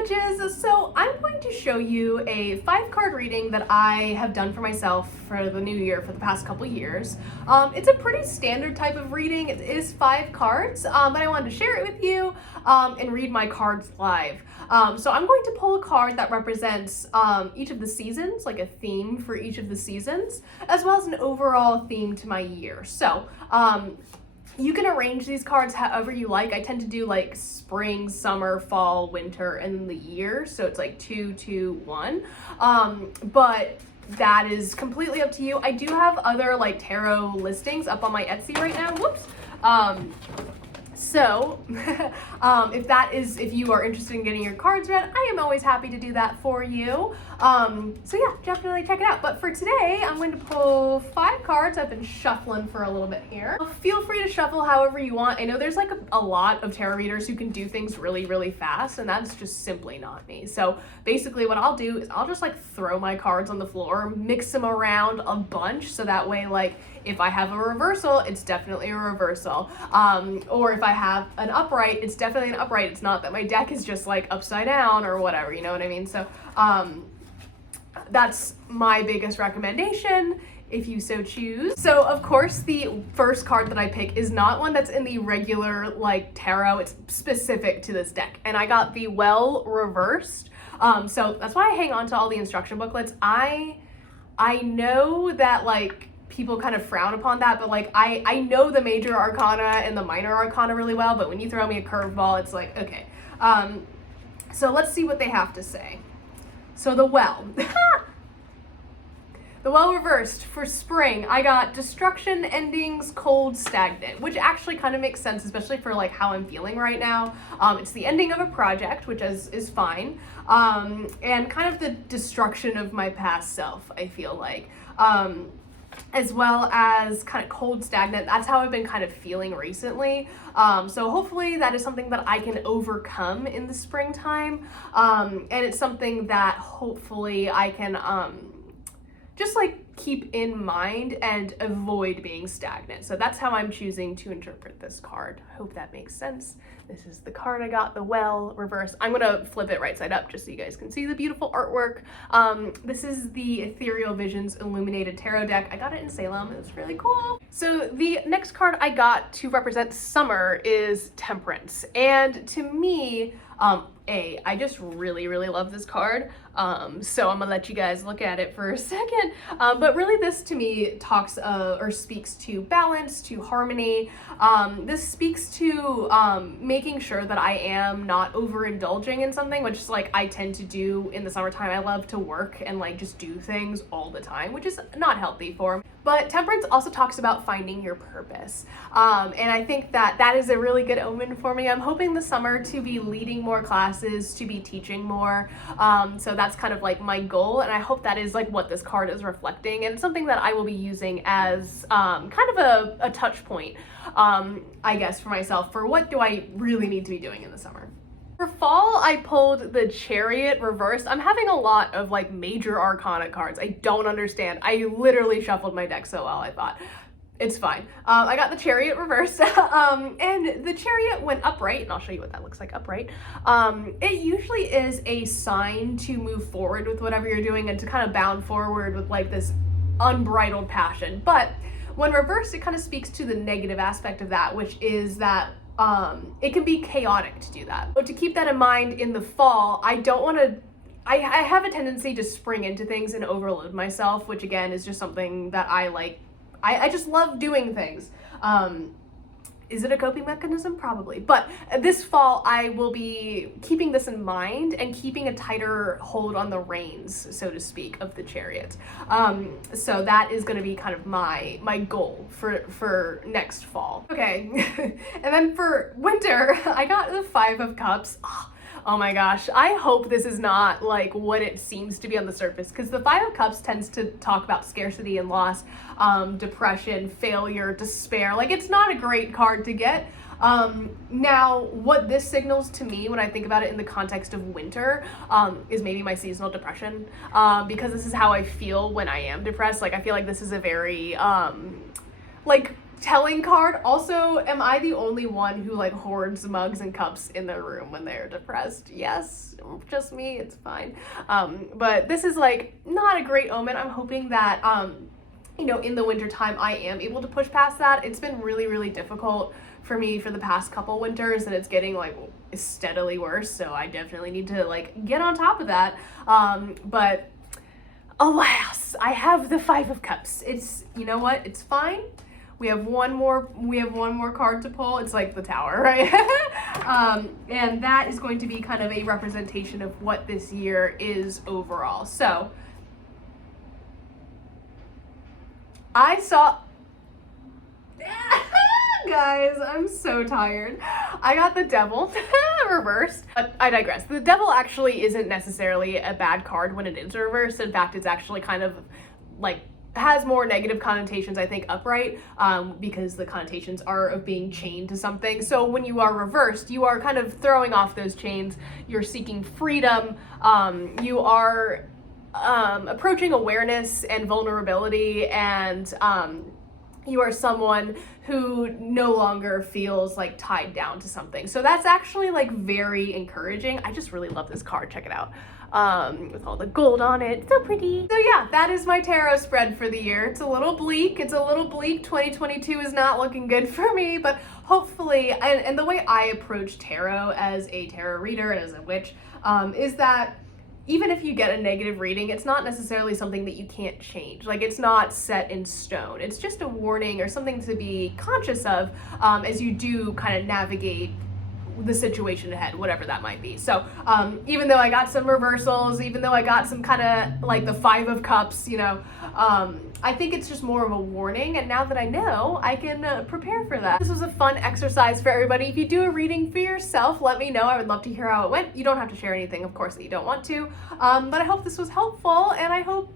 witches! So I'm going to show you a 5-card reading that I have done for myself for the new year for the past couple years. It's a pretty standard type of reading. It is 5 cards, but I wanted to share it with you and read my cards live. So I'm going to pull a card that represents each of the seasons, like a theme for each of the seasons, as well as an overall theme to my year. So you can arrange these cards however you like. I tend to do like spring, summer, fall, winter, and the year. So it's like 2, 2, 1. But that is completely up to you. I do have other like tarot listings up on my Etsy right now. Whoops. So if you are interested in getting your cards read, I am always happy to do that for you. So yeah, definitely check it out. But for today, I'm going to pull 5 cards. I've been shuffling for a little bit here. Feel free to shuffle however you want. I know there's like a lot of tarot readers who can do things really, really fast, and that's just simply not me. So basically what I'll do is I'll just like throw my cards on the floor, mix them around a bunch, so that way like if I have a reversal, it's definitely a reversal. Or if I have an upright, it's definitely an upright. It's not that my deck is just like upside down or whatever, you know what I mean? So that's my biggest recommendation if you so choose. So of course the first card that I pick is not one that's in the regular like tarot. It's specific to this deck. And I got the Well reversed. So that's why I hang on to all the instruction booklets. I know that like people kind of frown upon that, but like I know the major arcana and the minor arcana really well, but when you throw me a curveball, it's like, okay. So let's see what they have to say. So the Well. The Well reversed for spring, I got destruction, endings, cold, stagnant, which actually kind of makes sense, especially for like how I'm feeling right now. It's the ending of a project, which is fine, and kind of the destruction of my past self, I feel like. As well as kind of cold, stagnant. That's how I've been kind of feeling recently. So hopefully that is something that I can overcome in the springtime. And it's something that hopefully I can just like keep in mind and avoid being stagnant. So that's how I'm choosing to interpret this card. I hope that makes sense. This is the card I got, the Well reverse. I'm gonna flip it right side up just so you guys can see the beautiful artwork. This is the Ethereal Visions Illuminated Tarot deck. I got it in Salem, it was really cool. So the next card I got to represent summer is Temperance. And to me, I just really, really love this card. So I'm gonna let you guys look at it for a second. But really this to me talks or speaks to balance, to harmony. This speaks to making sure that I am not overindulging in something, which is like I tend to do in the summertime. I love to work and like just do things all the time, which is not healthy for me. But Temperance also talks about finding your purpose. And I think that that is a really good omen for me. I'm hoping the summer to be leading more classes, to be teaching more. So that's kind of like my goal. And I hope that is like what this card is reflecting. And it's something that I will be using as kind of a touch point, I guess, for myself for what do I really need to be doing in the summer. For fall, I pulled the Chariot reversed. I'm having a lot of like major arcana cards. I don't understand. I literally shuffled my deck so well, I thought. It's fine. I got the Chariot reversed, and the Chariot went upright, and I'll show you what that looks like upright. It usually is a sign to move forward with whatever you're doing and to kind of bound forward with like this unbridled passion. But when reversed, it kind of speaks to the negative aspect of that, which is that it can be chaotic to do that. So to keep that in mind in the fall, I don't want to, I have a tendency to spring into things and overload myself, which again is just something that I like. I just love doing things. Is it a coping mechanism? Probably. But this fall, I will be keeping this in mind and keeping a tighter hold on the reins, so to speak, of the Chariot. So that is going to be kind of my goal for next fall. Okay, and then for winter, I got the 5 of Cups. Oh my gosh, I hope this is not like what it seems to be on the surface, because the 5 of Cups tends to talk about scarcity and loss, depression, failure, despair. Like, it's not a great card to get. Now, what this signals to me when I think about it in the context of winter is maybe my seasonal depression, because this is how I feel when I am depressed. Like, I feel like this is a very, like, telling card. Also, am I the only one who like hoards mugs and cups in their room when they're depressed? Yes, just me, it's fine. But this is like not a great omen. I'm hoping that, you know, in the winter time I am able to push past that. It's been really, really difficult for me for the past couple winters, and it's getting like steadily worse, so I definitely need to like get on top of that. But alas, I have the Five of Cups. It's, you know what, it's fine. We have one more card to pull. It's like the Tower, right? And that is going to be kind of a representation of what this year is overall. So I saw guys, I'm so tired. I got the Devil reversed, but I digress. The Devil actually isn't necessarily a bad card when it is reversed. In fact, it's actually kind of like has more negative connotations, I think, upright, because the connotations are of being chained to something. So when you are reversed, you are kind of throwing off those chains. You're seeking freedom. You are approaching awareness and vulnerability, and you are someone who no longer feels like tied down to something. So that's actually like very encouraging. I just really love this card. Check it out. With all the gold on it. So pretty. So yeah, that is my tarot spread for the year. It's a little bleak. 2022 is not looking good for me, but hopefully, and the way I approach tarot as a tarot reader and as a witch, is that even if you get a negative reading, it's not necessarily something that you can't change. Like, it's not set in stone. It's just a warning or something to be conscious of as you do kind of navigate the situation ahead, whatever that might be. So even though I got some reversals, even though I got some kind of like the Five of Cups, you know, I think it's just more of a warning, and now that I know, I can prepare for that. This was a fun exercise for everybody. If you do a reading for yourself, let me know. I would love to hear how it went. You don't have to share anything, of course, that you don't want to, but I hope this was helpful, and I hope